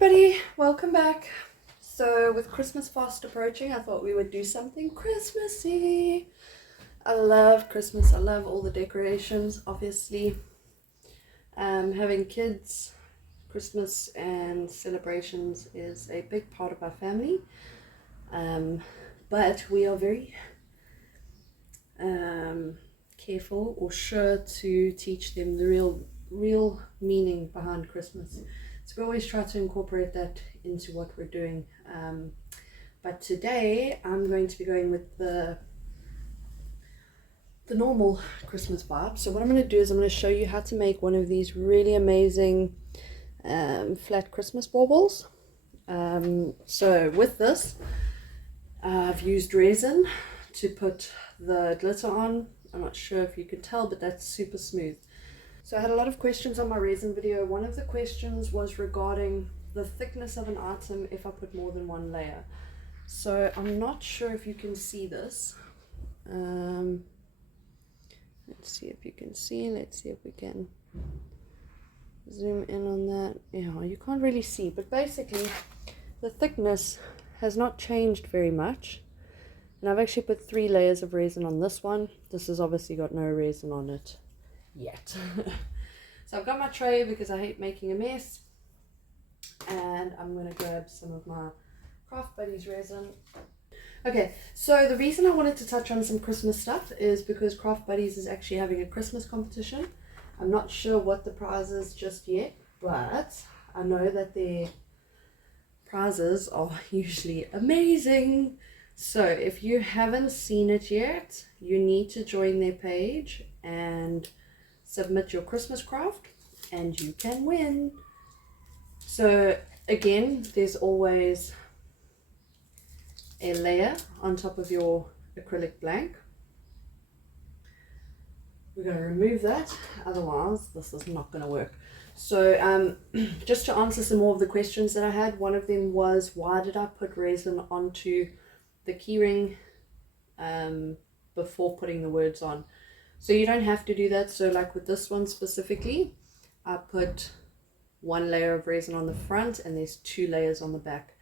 everybody, welcome back. So with Christmas fast approaching, I thought we would do something Christmassy. I love Christmas. I love all the decorations, obviously. Having kids, Christmas and celebrations is a big part of our family. But we are very careful or sure to teach them the real meaning behind Christmas. So we always try to incorporate that into what we're doing. But today I'm going to be going with the normal Christmas vibe. So what I'm going to do is I'm going to show you how to make one of these really amazing flat Christmas baubles. So with this, I've used resin to put the glitter on. I'm not sure if you can tell, but that's super smooth. So I had a lot of questions on my resin video. One of the questions was regarding the thickness of an item if I put more than one layer. So I'm not sure if you can see this. Let's see if you can see. Let's see if we can zoom in on that. Yeah, you can't really see, but basically the thickness has not changed very much. And I've actually put 3 layers of resin on this one. This has obviously got no resin on it yet. So I've got my tray because I hate making a mess, and I'm going to grab some of my Craft Buddies resin. Okay, so the reason I wanted to touch on some Christmas stuff is because Craft Buddies is actually having a Christmas competition. I'm not sure what the prize is just yet, but I know that their prizes are usually amazing. So if you haven't seen it yet, you need to join their page and submit your Christmas craft and you can win. So again, there's always a layer on top of your acrylic blank. We're going to remove that, otherwise this is not going to work. So just to answer some more of the questions that I had, one of them was, why did I put resin onto the keyring before putting the words on? So you don't have to do that. So like with this one specifically, I put 1 layer of resin on the front and there's 2 layers on the back.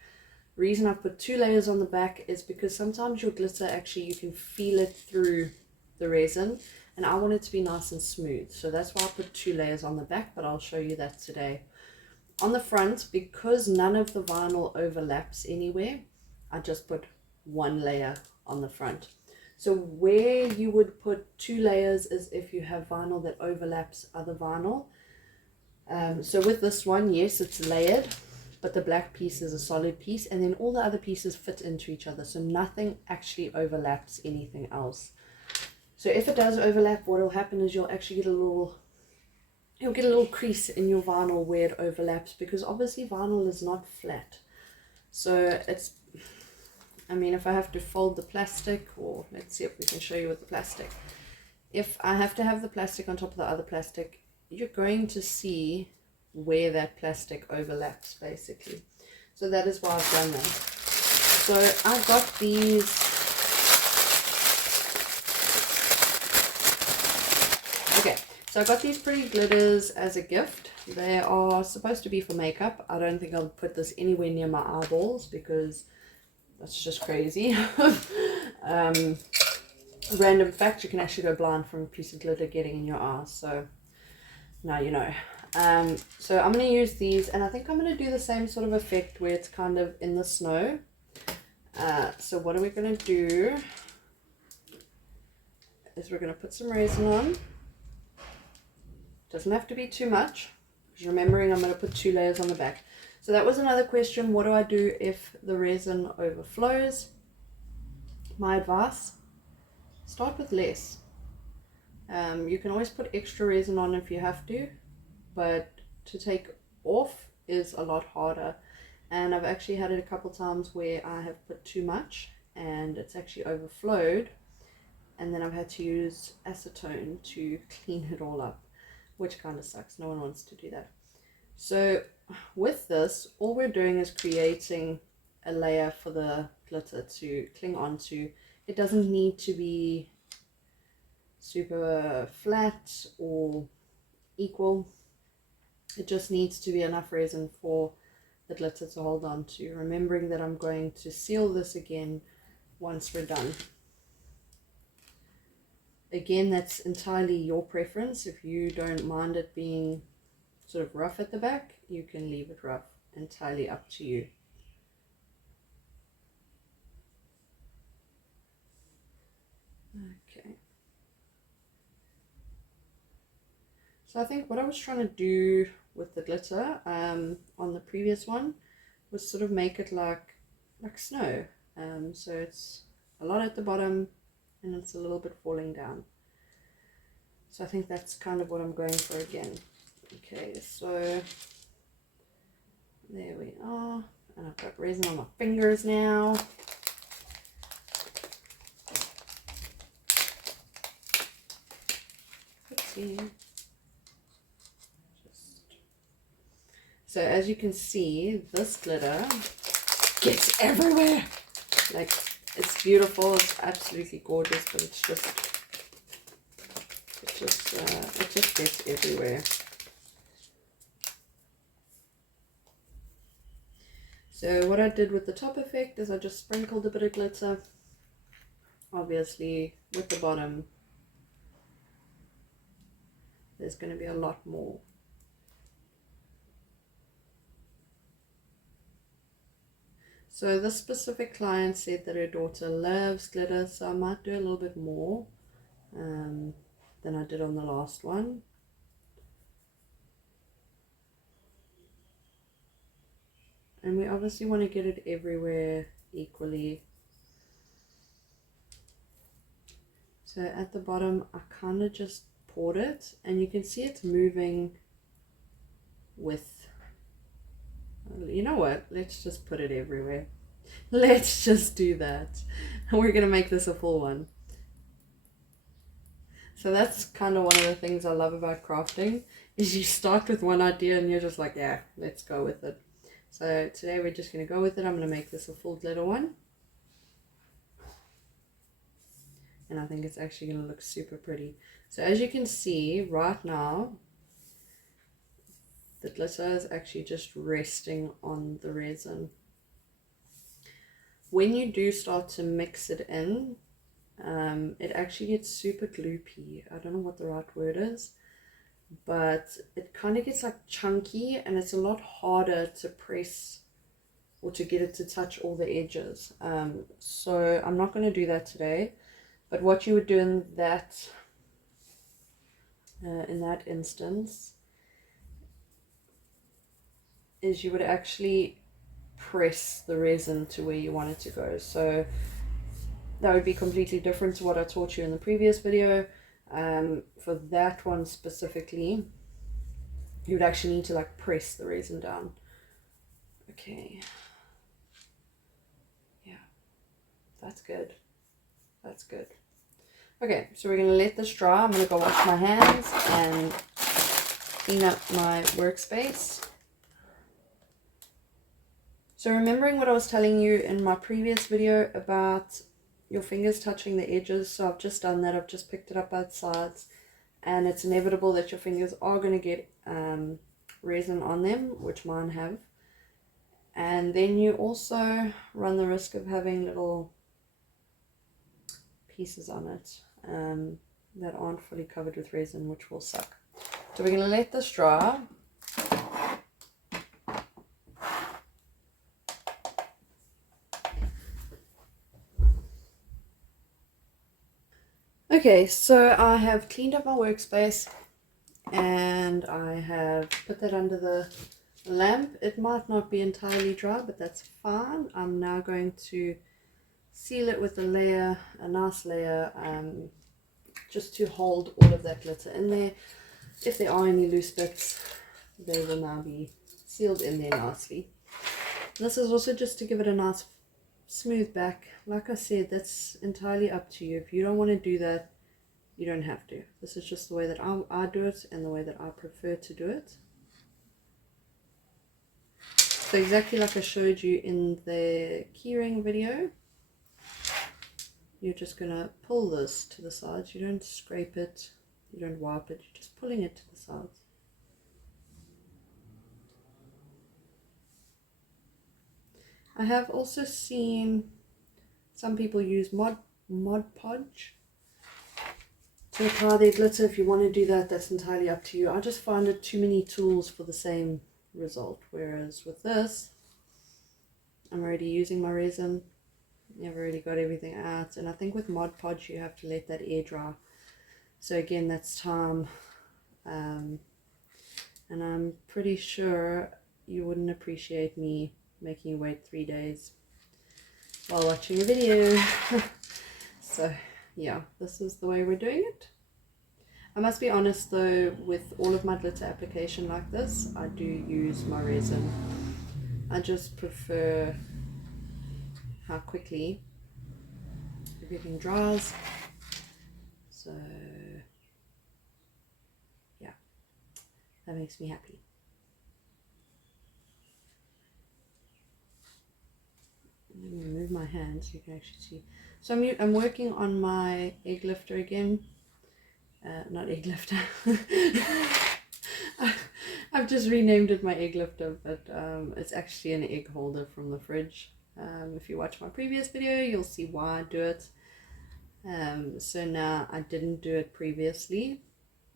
The reason I put 2 layers on the back is because sometimes your glitter, actually you can feel it through the resin, and I want it to be nice and smooth. So that's why I put 2 layers on the back, but I'll show you that today. On the front, because none of the vinyl overlaps anywhere, I just put 1 layer on the front. So where you would put 2 layers is if you have vinyl that overlaps other vinyl. So with this one, yes, it's layered, but the black piece is a solid piece, and then all the other pieces fit into each other, so nothing actually overlaps anything else. So if it does overlap, what will happen is you'll actually get a little crease in your vinyl where it overlaps, because obviously vinyl is not flat. So it's, I mean, if I have to fold the plastic, or let's see if we can show you with the plastic. If I have to have the plastic on top of the other plastic, you're going to see where that plastic overlaps, basically. So that is why I've done that. So I got these, okay, so I got these pretty glitters as a gift. They are supposed to be for makeup. I don't think I'll put this anywhere near my eyeballs because that's just crazy. Random fact, you can actually go blind from a piece of glitter getting in your eyes, so now you know. So I'm going to use these, and I think I'm going to do the same sort of effect where it's kind of in the snow. So what are we going to do is we're going to put some resin on. Doesn't have to be too much, because remembering I'm going to put 2 layers on the back. So that was another question, what do I do if the resin overflows? My advice, start with less. You can always put extra resin on if you have to, but to take off is a lot harder. And I've actually had it a couple times where I have put too much and it's actually overflowed, and then I've had to use acetone to clean it all up, which kind of sucks. No one wants to do that. So with this, all we're doing is creating a layer for the glitter to cling onto. It doesn't need to be super flat or equal. It just needs to be enough resin for the glitter to hold on to, remembering that I'm going to seal this again once we're done. Again, that's entirely your preference. If you don't mind it being sort of rough at the back, you can leave it rough. Entirely up to you. Okay. So I think what I was trying to do with the glitter on the previous one was sort of make it like snow. So it's a lot at the bottom and it's a little bit falling down. So I think that's kind of what I'm going for again. Okay, so there we are. And I've got resin on my fingers now. Oopsie. So as you can see, this glitter gets everywhere. Like, it's beautiful, it's absolutely gorgeous, but it just gets everywhere. So what I did with the top effect is I just sprinkled a bit of glitter, obviously with the bottom. There's going to be a lot more. So this specific client said that her daughter loves glitter, so I might do a little bit more than I did on the last one. And we obviously want to get it everywhere equally. So at the bottom, I kind of just poured it, and you can see it's moving with, you know what, let's just put it everywhere. Let's just do that. We're going to make this a full one. So that's kind of one of the things I love about crafting, is you start with one idea and you're just like, yeah, let's go with it. So today we're just going to go with it. I'm going to make this a full glitter one. And I think it's actually going to look super pretty. So as you can see right now, the glitter is actually just resting on the resin. When you do start to mix it in, it actually gets super gloopy. I don't know what the right word is, but it kind of gets like chunky, and it's a lot harder to press or to get it to touch all the edges. So I'm not going to do that today, but what you would do in that instance is you would actually press the resin to where you want it to go. So that would be completely different to what I taught you in the previous video. For that one specifically, you would actually need to like press the resin down. Okay, yeah, that's good, that's good. Okay, so we're going to let this dry. I'm going to go wash my hands and clean up my workspace. So remembering what I was telling you in my previous video about your fingers touching the edges, so I've just done that. I've just picked it up by the sides, and it's inevitable that your fingers are going to get resin on them, which mine have. And then you also run the risk of having little pieces on it that aren't fully covered with resin, which will suck. So we're going to let this dry. Okay, so I have cleaned up my workspace and I have put that under the lamp. It might not be entirely dry, but that's fine. I'm now going to seal it with a nice layer, just to hold all of that glitter in there. If there are any loose bits, they will now be sealed in there nicely. This is also just to give it a nice smooth back. Like I said, that's entirely up to you. If you don't want to do that, you don't have to. This is just the way that I do it and the way that I prefer to do it. So exactly like I showed you in the keyring video, you're just going to pull this to the sides. You don't scrape it, you don't wipe it, you're just pulling it to the sides. I have also seen some people use Mod Podge to apply their glitter. If you want to do that, that's entirely up to you. I just find it too many tools for the same result, whereas with this, I'm already using my resin. I've already got everything out, and I think with Mod Podge you have to let that air dry. So again, that's time, and I'm pretty sure you wouldn't appreciate me making you wait 3 days while watching a video. So yeah, this is the way we're doing it. I must be honest though, with all of my glitter application like this, I do use my resin. I just prefer how quickly everything dries. So yeah, that makes me happy. Let me move my hand so you can actually see. So I'm working on my egg lifter again. Not egg lifter. I've just renamed it my egg lifter, but it's actually an egg holder from the fridge. If you watch my previous video, you'll see why I do it. So now I didn't do it previously,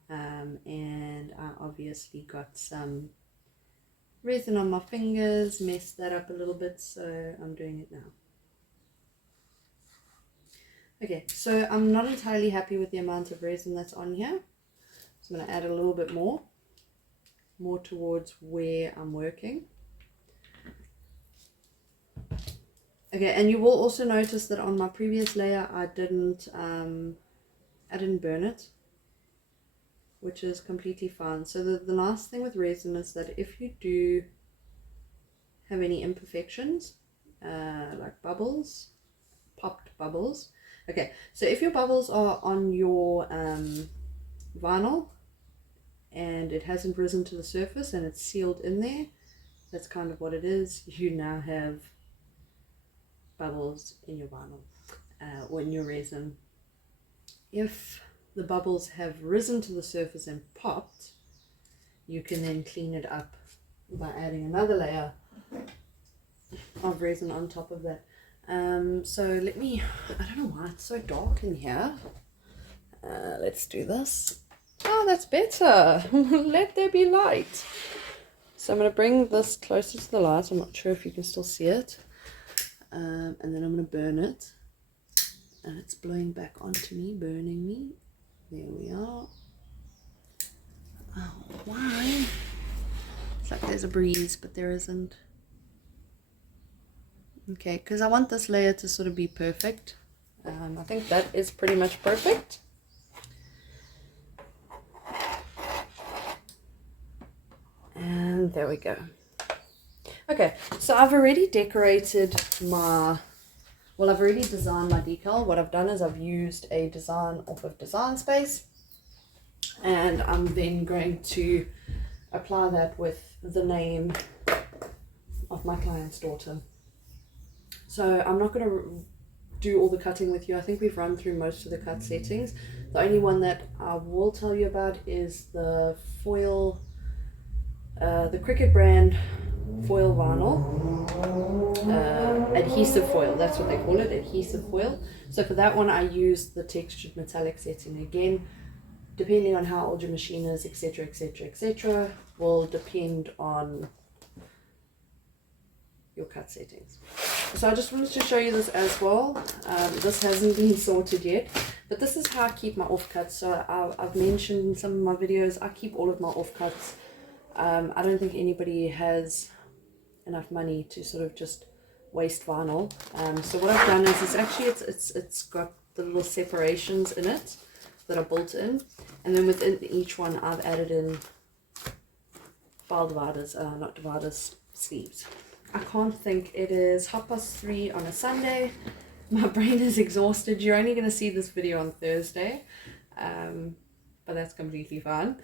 and I obviously got some resin on my fingers, messed that up a little bit, so I'm doing it now. Okay, so I'm not entirely happy with the amount of resin that's on here, so I'm going to add a little bit more towards where I'm working. Okay, and you will also notice that on my previous layer I didn't burn it, which is completely fine. So the nice thing with resin is that if you do have any imperfections, like bubbles, popped bubbles. Okay, so if your bubbles are on your vinyl and it hasn't risen to the surface and it's sealed in there, that's kind of what it is. You now have bubbles in your vinyl or in your resin. If the bubbles have risen to the surface and popped, you can then clean it up by adding another layer of resin on top of that. So let me, I don't know why it's so dark in here. Let's do this. Oh, that's better. Let there be light. So I'm going to bring this closer to the light. I'm not sure if you can still see it. And then I'm going to burn it. And it's blowing back onto me, burning me. There we are. Oh, why? It's like there's a breeze, but there isn't. Okay, because I want this layer to sort of be perfect. I think that is pretty much perfect. And there we go. Okay, so I've already decorated my, well, I've already designed my decal. What I've done is I've used a design off of Design Space, and I'm then going to apply that with the name of my client's daughter. So I'm not going to do all the cutting with you. I think we've run through most of the cut settings. The only one that I will tell you about is the foil, the Cricut brand foil vinyl, adhesive foil, that's what they call it, adhesive foil. So for that one I use the textured metallic setting. Again, depending on how old your machine is, etc, etc, etc, will depend on your cut settings. So I just wanted to show you this as well. This hasn't been sorted yet, but this is how I keep my offcuts. So I've mentioned in some of my videos, I keep all of my offcuts. I don't think anybody has enough money to sort of just waste vinyl. So what I've done is it's got the little separations in it that are built in, and then within each one I've added in file dividers, not dividers, sleeves. I can't think. It is 3:30 on a Sunday. My brain is exhausted. You're only going to see this video on Thursday, but that's completely fine.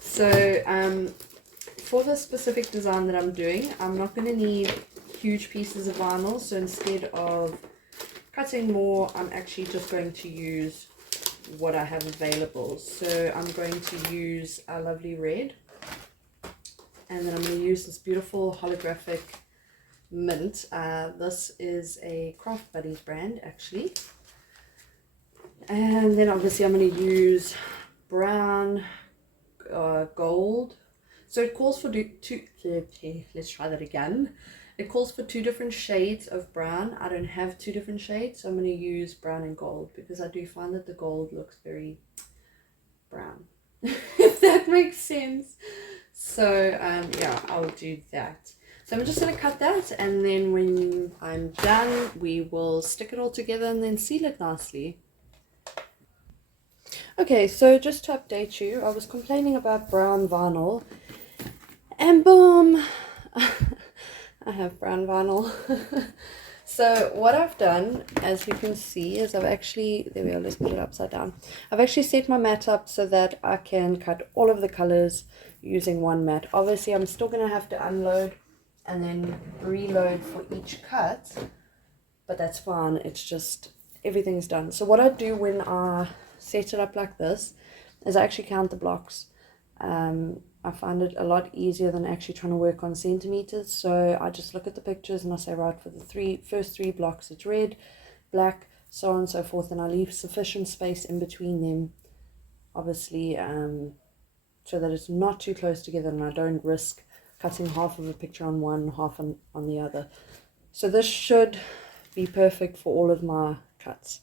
So for the specific design that I'm doing, I'm not going to need huge pieces of vinyl. So instead of cutting more, I'm actually just going to use what I have available. So I'm going to use a lovely red. And then I'm going to use this beautiful holographic mint. This is a Craft Buddies brand actually. And then obviously I'm going to use brown, gold. So it calls for let's try that again. It calls for 2 different shades of brown. I don't have 2 different shades, so I'm going to use brown and gold because I do find that the gold looks very brown, if that makes sense. So yeah, I'll do that. So I'm just going to cut that, and then when I'm done, we will stick it all together and then seal it nicely. Okay, so just to update you, I was complaining about brown vinyl, and boom, I have brown vinyl. So what I've done, as you can see, is I've actually, there we are, let's put it upside down. I've actually set my mat up so that I can cut all of the colors using one mat. Obviously, I'm still going to have to unload and then reload for each cut, but that's fine. It's just, everything's done. So what I do when I set it up like this is I actually count the blocks. I find it a lot easier than actually trying to work on centimeters. So I just look at the pictures and I say, right, for the first three blocks it's red, black, so on and so forth, and I leave sufficient space in between them, obviously, so that it's not too close together and I don't risk cutting half of a picture on one, half on the other. So this should be perfect for all of my cuts.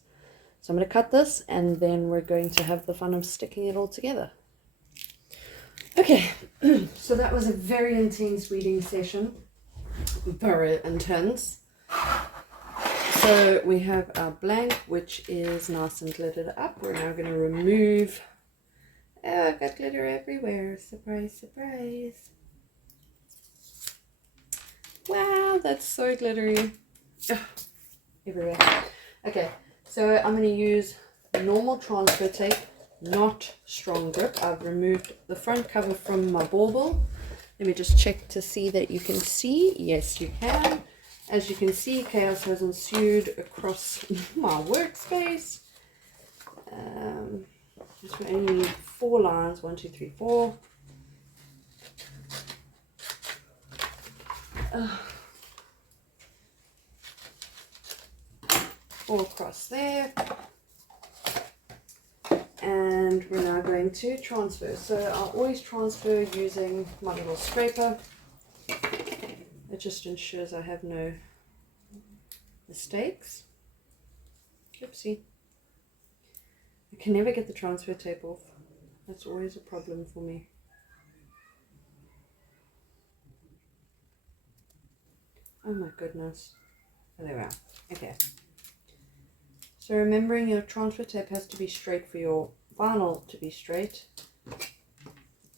So I'm going to cut this and then we're going to have the fun of sticking it all together. Okay, so that was a very intense reading session, very intense. So we have our blank, which is nice and glittered up. We're now going to remove, oh, I've got glitter everywhere, surprise, surprise. Wow, that's so glittery. Ugh, everywhere. Okay, so I'm going to use normal transfer tape, not strong grip. I've removed the front cover from my bauble. Let me just check to see that you can see. Yes, you can. As you can see, chaos has ensued across my workspace. Just we only need 4 lines. 1, 2, 3, 4. All across there. And we're now going to transfer. So I'll always transfer using my little scraper. It just ensures I have no mistakes. Oopsie. I can never get the transfer tape off. That's always a problem for me. Oh my goodness. Oh, there we are. Okay. So remembering your transfer tape has to be straight for your vinyl to be straight,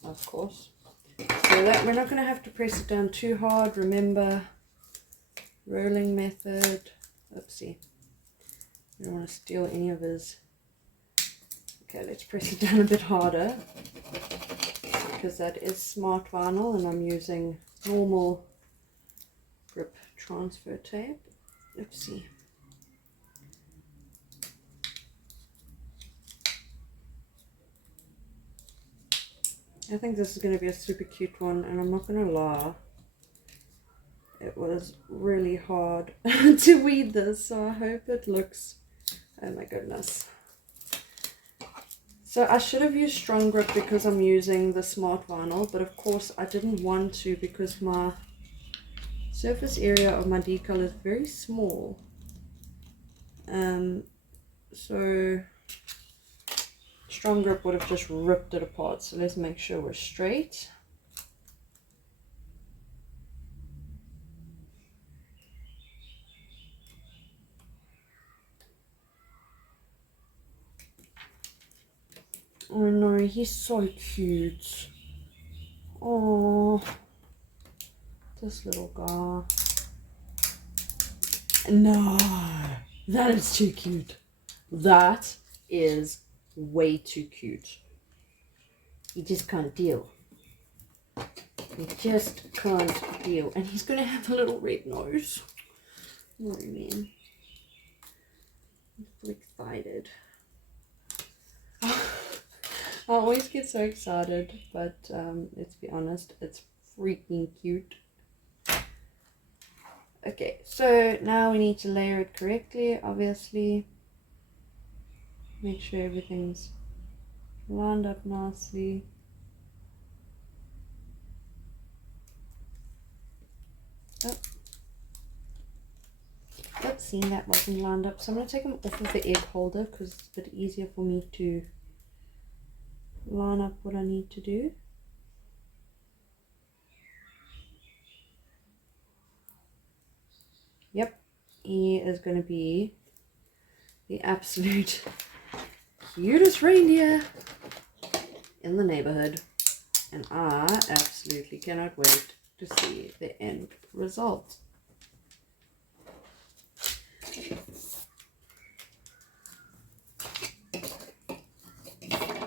of course. So that we're not going to have to press it down too hard. Remember, rolling method. Oopsie. I don't want to steal any of his. Okay, let's press it down a bit harder because that is smart vinyl and I'm using normal grip transfer tape. Oopsie. I think this is going to be a super cute one, and I'm not going to lie, it was really hard to weed this, so I hope it looks, oh my goodness. So I should have used strong grip because I'm using the smart vinyl, but of course I didn't want to because my surface area of my decal is very small. So strong grip would have just ripped it apart. So let's make sure we're straight. Oh no, he's so cute. Oh, this little guy. No, that is too cute. That is way too cute. You just can't deal. You just can't deal. And he's going to have a little red nose. Oh man. I'm so excited. I always get so excited, but let's be honest, it's freaking cute. Okay, so now we need to layer it correctly, obviously. Make sure everything's lined up nicely. Oh. Oops, seeing that wasn't lined up. So I'm going to take them off of the egg holder because it's a bit easier for me to line up what I need to do. Yep, he is going to be the absolute cutest reindeer in the neighborhood. And I absolutely cannot wait to see the end result.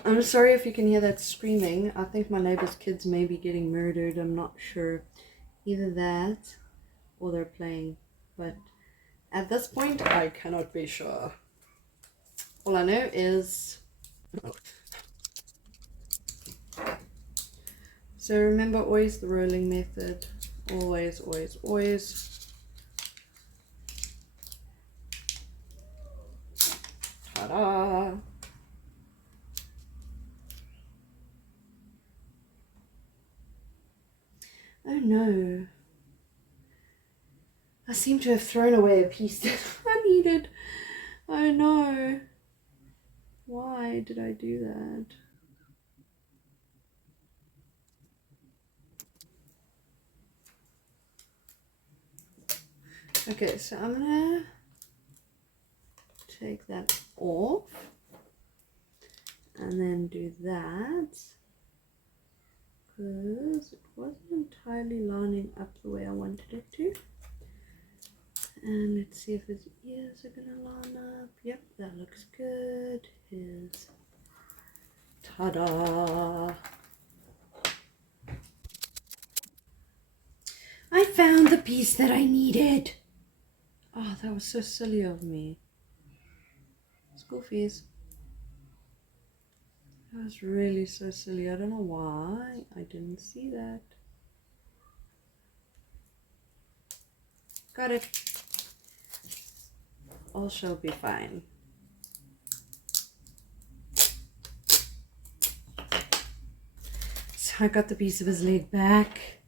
I'm sorry if you can hear that screaming. I think my neighbor's kids may be getting murdered. I'm not sure. Either that or they're playing. But at this point, I cannot be sure. All I know is... So remember, always the rolling method. Always, always, always. Ta-da! Oh no. I seem to have thrown away a piece that I needed. Oh no. Why did I do that? Okay, so I'm gonna take that off and then do that because it wasn't entirely lining up the way I wanted it to. And let's see if his ears are gonna line up. Yep, that looks good. His ta-da! I found the piece that I needed. Oh, that was so silly of me. School fees. That was really so silly. I don't know why I didn't see that. Got it. All shall be fine. So I got the piece of his leg back.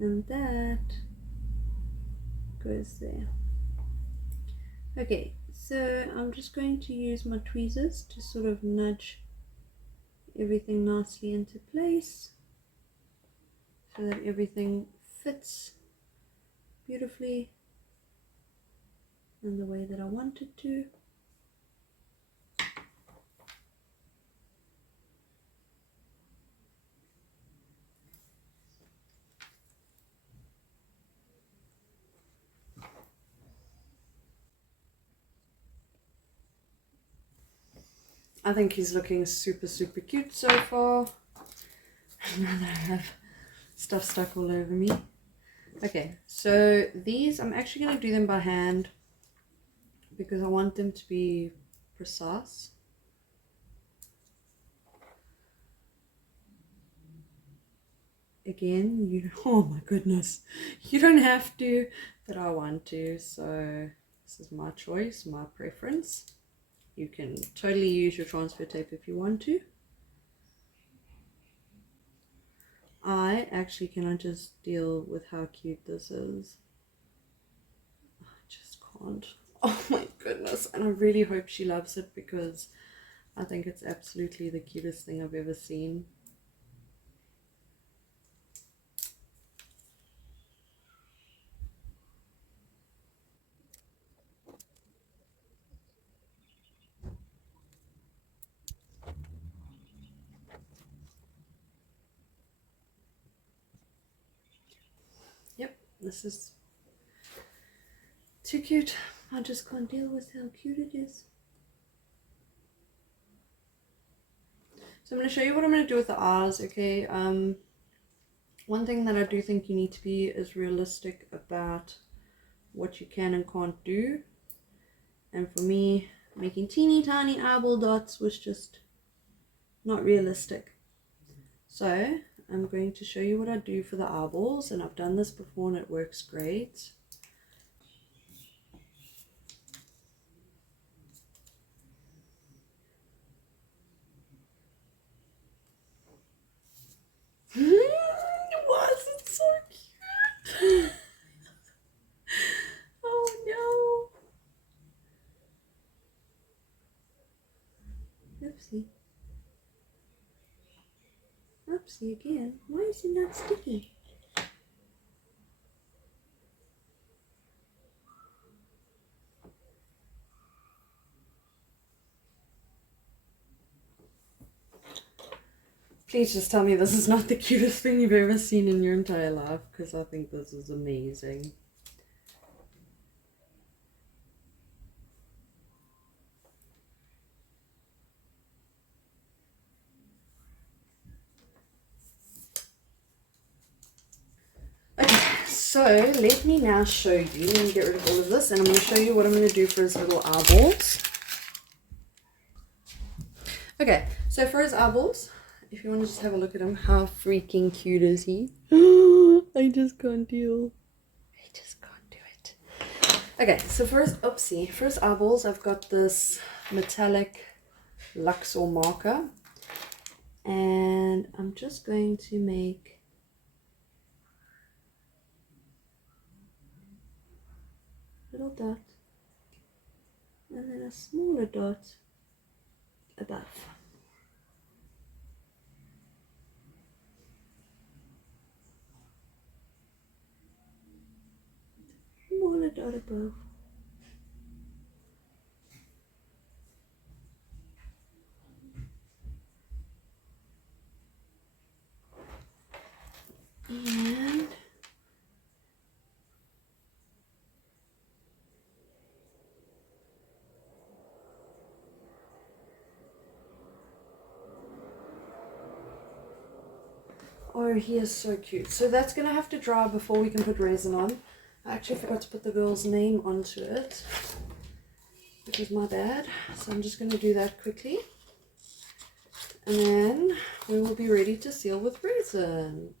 And that goes there. Okay, so I'm just going to use my tweezers to sort of nudge everything nicely into place so that everything fits beautifully in the way that I want it to. I think he's looking super, super cute so far. Now that I have stuff stuck all over me. Okay, so these, I'm actually going to do them by hand because I want them to be precise. Again, you, oh my goodness, you don't have to, but I want to, so this is my choice, my preference. You can totally use your transfer tape if you want to. I actually cannot just deal with how cute this is. I just can't. Oh my goodness, and I really hope she loves it because I think it's absolutely the cutest thing I've ever seen. Yep, this is too cute. I just can't deal with how cute it is. So I'm going to show you what I'm going to do with the eyes, okay? One thing that I do think you need to be is realistic about what you can and can't do. And for me, making teeny tiny eyeball dots was just not realistic. So I'm going to show you what I do for the eyeballs, and I've done this before and it works great. Was it so cute? Oh no. Oopsie. Oopsie again. Why is it not sticky? Please just tell me this is not the cutest thing you've ever seen in your entire life, because I think this is amazing. Okay, so let me now show you. Let me get rid of all of this, and I'm going to show you what I'm going to do for his little eyeballs. Okay, so for his eyeballs, if you want to just have a look at him, how freaking cute is he? I just can't deal. I just can't do it. Okay, so for his eyeballs, I've got this metallic Luxor marker, and I'm just going to make a little dot and then a smaller dot above. Smaller dot above. And oh, he is so cute. So that's going to have to dry before we can put resin on. I actually forgot to put the girl's name onto it, which is my bad. So I'm just going to do that quickly. And then we will be ready to seal with resin.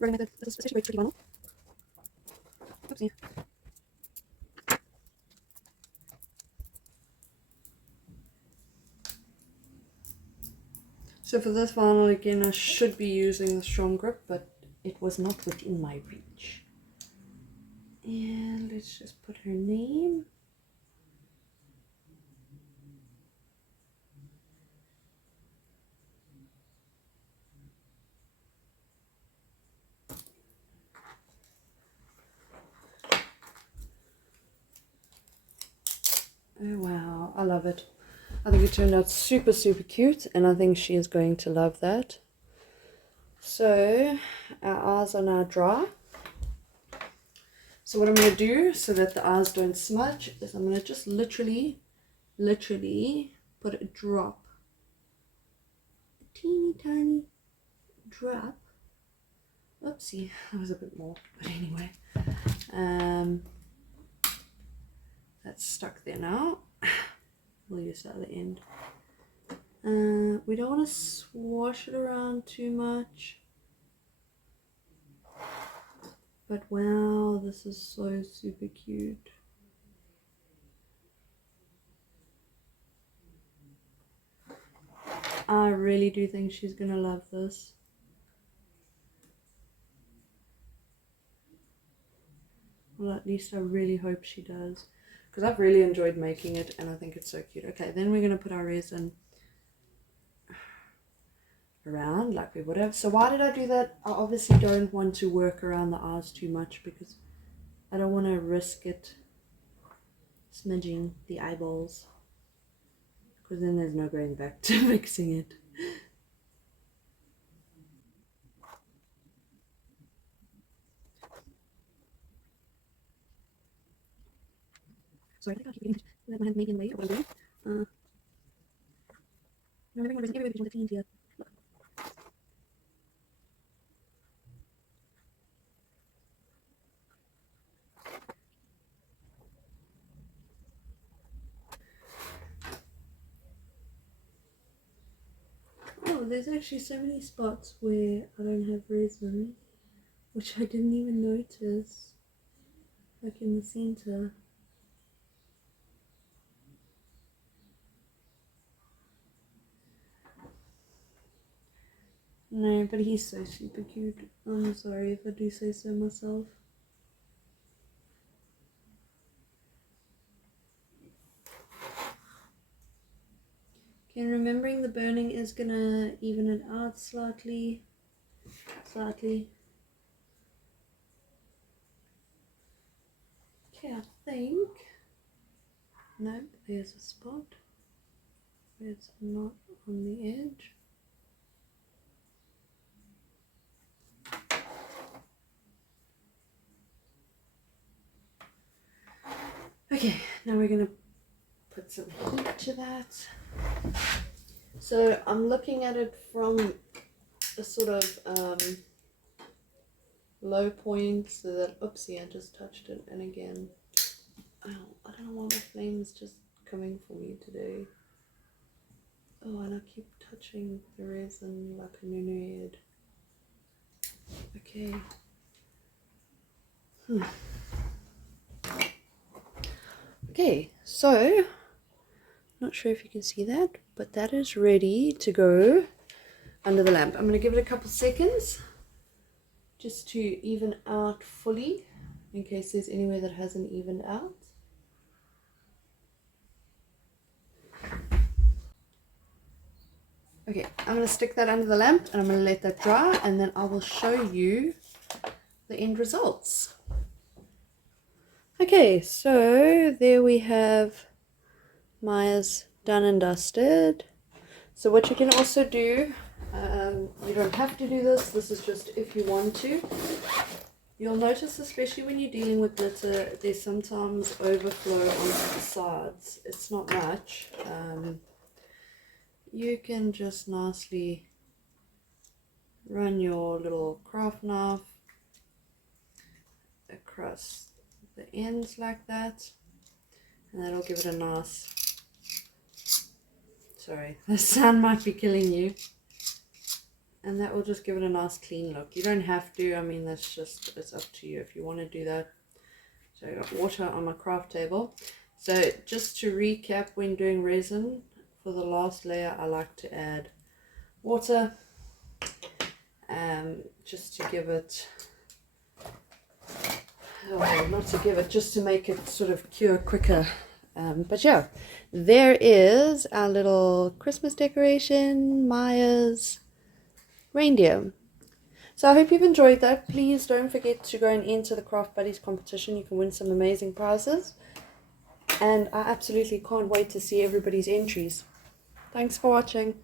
Running method. This is especially great for vinyl. Oopsie. So for this vinyl again, I should be using the strong grip, but it was not within my reach. And let's just put her name. Oh wow, I love it. I think it turned out super cute, and I think she is going to love that. So our eyes are now dry. So what I'm going to do so that the eyes don't smudge is I'm going to just literally put a drop, a teeny tiny drop. Oopsie, that was a bit more, but anyway, that's stuck there now. We'll use the other end. We don't want to swash it around too much, but wow, this is so super cute. I really do think she's gonna love this. Well, at least I really hope she does, because I've really enjoyed making it and I think it's so cute. Okay, then we're gonna put our resin around like we would have. So why did I do that? I obviously don't want to work around the eyes too much because I don't want to risk it smudging the eyeballs, because then there's no going back to mixing it. Sorry, I think I keep getting let my hand maybe in the way of what I'm doing. No, I'm having my resin everywhere because I want to clean here. Look. Oh, there's actually so many spots where I don't have resin, which I didn't even notice. Like in the center. No, but he's so super cute. I'm sorry if I do say so myself. Okay, remembering the burning is gonna even it out slightly. Okay, I think. Nope, there's a spot where it's not on the edge. Okay, now we're gonna put some heat to that. So I'm looking at it from a sort of low point so that, oopsie, I just touched it, and again, I don't know why the flame is just coming for me today. Oh, and I keep touching the resin like a new head. Okay. Okay, so not sure if you can see that, but that is ready to go under the lamp. I'm going to give it a couple seconds just to even out fully in case there's anywhere that hasn't evened out. Okay, I'm going to stick that under the lamp and I'm going to let that dry, and then I will show you the end results. Okay, so there we have Maya's done and dusted. So what you can also do, you don't have to do this, this is just if you want to. You'll notice, especially when you're dealing with glitter, there's sometimes overflow onto the sides. It's not much. You can just nicely run your little craft knife across the ends like that, and that'll give it a nice, sorry, the sound might be killing you, and that will just give it a nice clean look. You don't have to, I mean, that's just, it's up to you if you want to do that. So I got water on my craft table. So just to recap, when doing resin, for the last layer I like to add water, just to give it, oh, not to give it, just to make it sort of cure quicker. But yeah, there is our little Christmas decoration, Maya's reindeer. So I hope you've enjoyed that. Please don't forget to go and enter the Craft Buddies competition. You can win some amazing prizes. And I absolutely can't wait to see everybody's entries. Thanks for watching.